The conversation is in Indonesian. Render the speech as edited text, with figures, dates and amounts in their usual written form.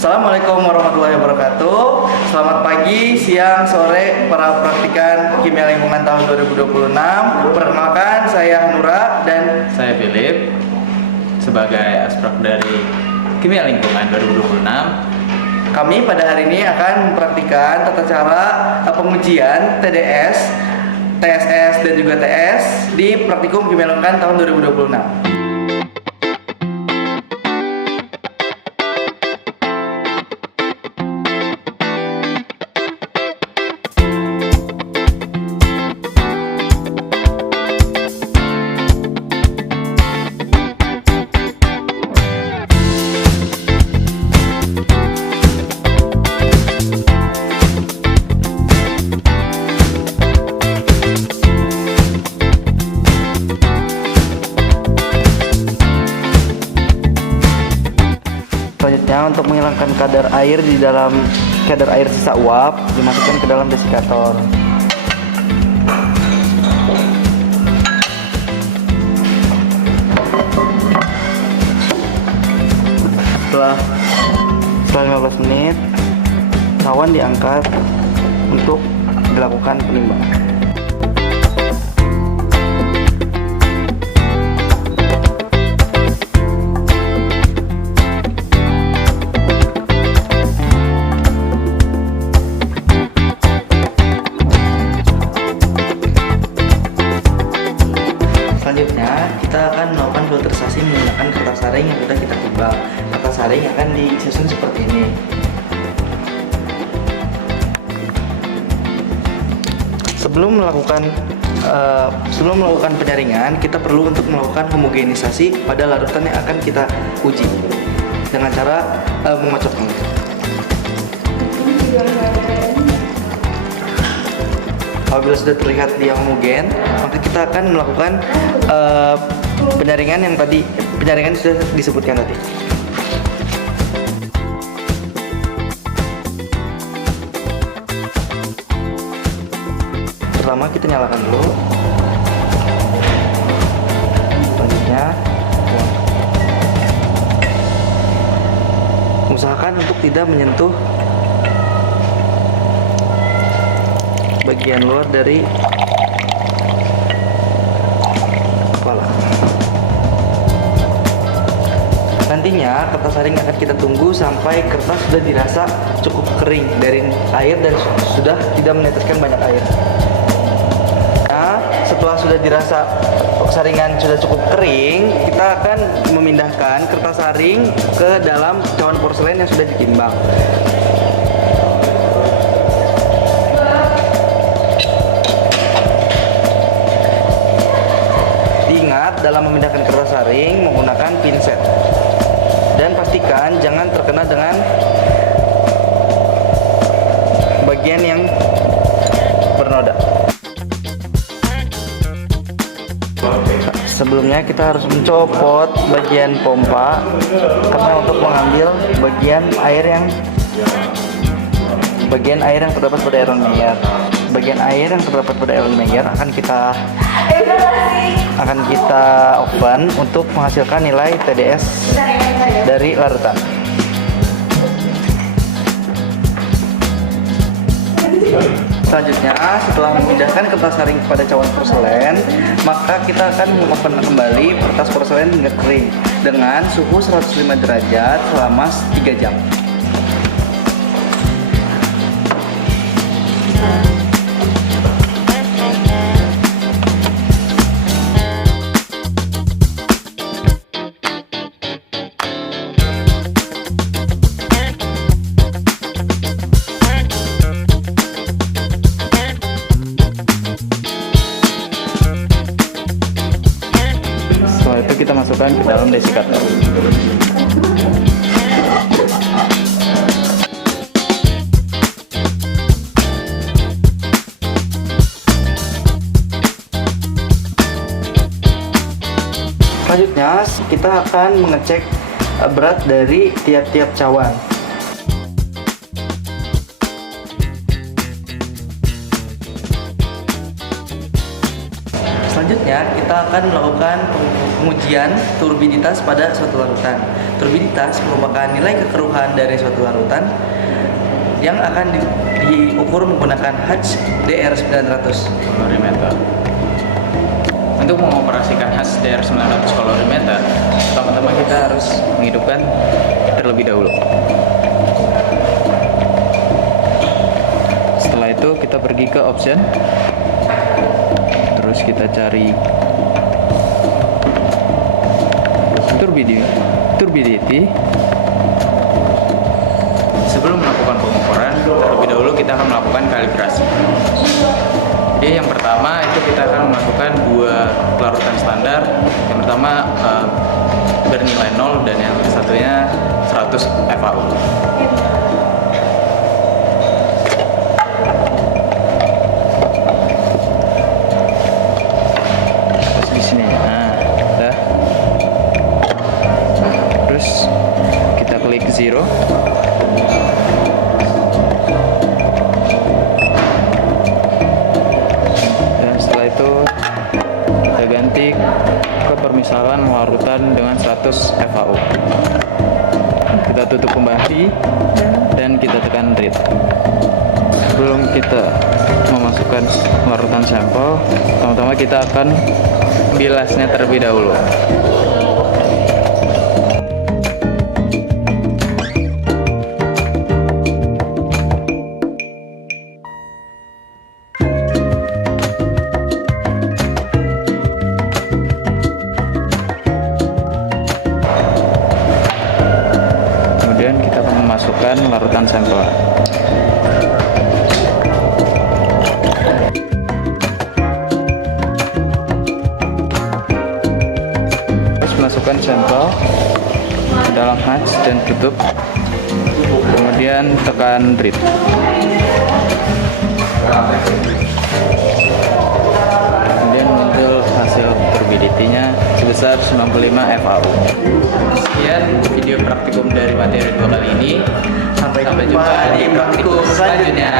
Assalamualaikum warahmatullahi wabarakatuh. Selamat pagi, siang, sore para praktikan kimia lingkungan tahun 2026. Perkenalkan, saya Nura dan Saya Philip sebagai asprak dari Kimia Lingkungan 2026. kami pada hari ini akan mempraktikkan tata cara pengujian TDS, TSS dan juga TS di praktikum kimia lingkungan tahun 2026. Selanjutnya, untuk menghilangkan kadar air di dalam kadar air sisa uap dimasukkan ke dalam desikator. Setelah 15 menit, cawan diangkat untuk dilakukan penimbangan. Selanjutnya, kita akan melakukan filterisasi menggunakan kertas saring yang sudah kita timbang. Kertas saring akan disusun seperti ini. Sebelum melakukan penyaringan, kita perlu untuk melakukan homogenisasi pada larutan yang akan kita uji dengan cara mengocoknya. Apabila sudah terlihat dia homogen, maka kita akan melakukan penyaringan yang tadi sudah disebutkan tadi. Pertama kita nyalakan dulu. Selanjutnya usahakan untuk tidak menyentuh bagian luar dari kepala. Nantinya kertas saring akan kita tunggu sampai kertas sudah dirasa cukup kering dari air dan sudah tidak meneteskan banyak air. Nah, setelah sudah dirasa saringan sudah cukup kering, kita akan memindahkan kertas saring ke dalam cawan porselen yang sudah ditimbang. Dalam memindahkan kertas saring menggunakan pinset, dan pastikan jangan terkena dengan bagian yang bernoda. Sebelumnya kita harus mencopot bagian pompa karena untuk mengambil bagian air yang terdapat pada iron mayer. Bagian air yang terdapat pada iron mayer akan kita oven untuk menghasilkan nilai TDS dari larutan. Selanjutnya, setelah memindahkan kertas saring pada cawan porselen, maka kita akan mengoven kembali kertas porselen hingga kering dengan suhu 105 derajat selama 3 jam. Setelah itu kita masukkan ke dalam desikator. Selanjutnya kita akan mengecek berat dari tiap-tiap cawan. Selanjutnya selanjutnya kita akan melakukan pengujian turbiditas pada suatu larutan. Turbiditas merupakan nilai kekeruhan dari suatu larutan yang akan diukur menggunakan Hatch DR900 kalorimeter. Untuk mengoperasikan Hatch DR900 kalorimeter, pertama-tama kita harus menghidupkan terlebih dahulu. Setelah itu kita pergi ke option, terus kita cari turbidity. Sebelum melakukan pengukuran, terlebih dahulu kita akan melakukan kalibrasi. Jadi yang pertama itu kita akan melakukan dua larutan standar. Yang pertama bernilai 0 dan yang satunya 100 FAU. Terus di sini, udah. Terus kita klik 0. Kita ganti ke permisalan larutan dengan 100 FAU. Kita tutup kembali dan kita tekan read. Sebelum kita memasukkan larutan sampel, pertama-tama kita akan bilasnya terlebih dahulu. Kita akan memasukkan larutan sampel. Terus masukkan sampel ke dalam hatch dan tutup. Kemudian tekan read. Kemudian muncul hasil turbidity-nya sebesar 95 FAU. Sekian video praktikum dari materi 2 kali ini. Sampai jumpa di praktikum selanjutnya.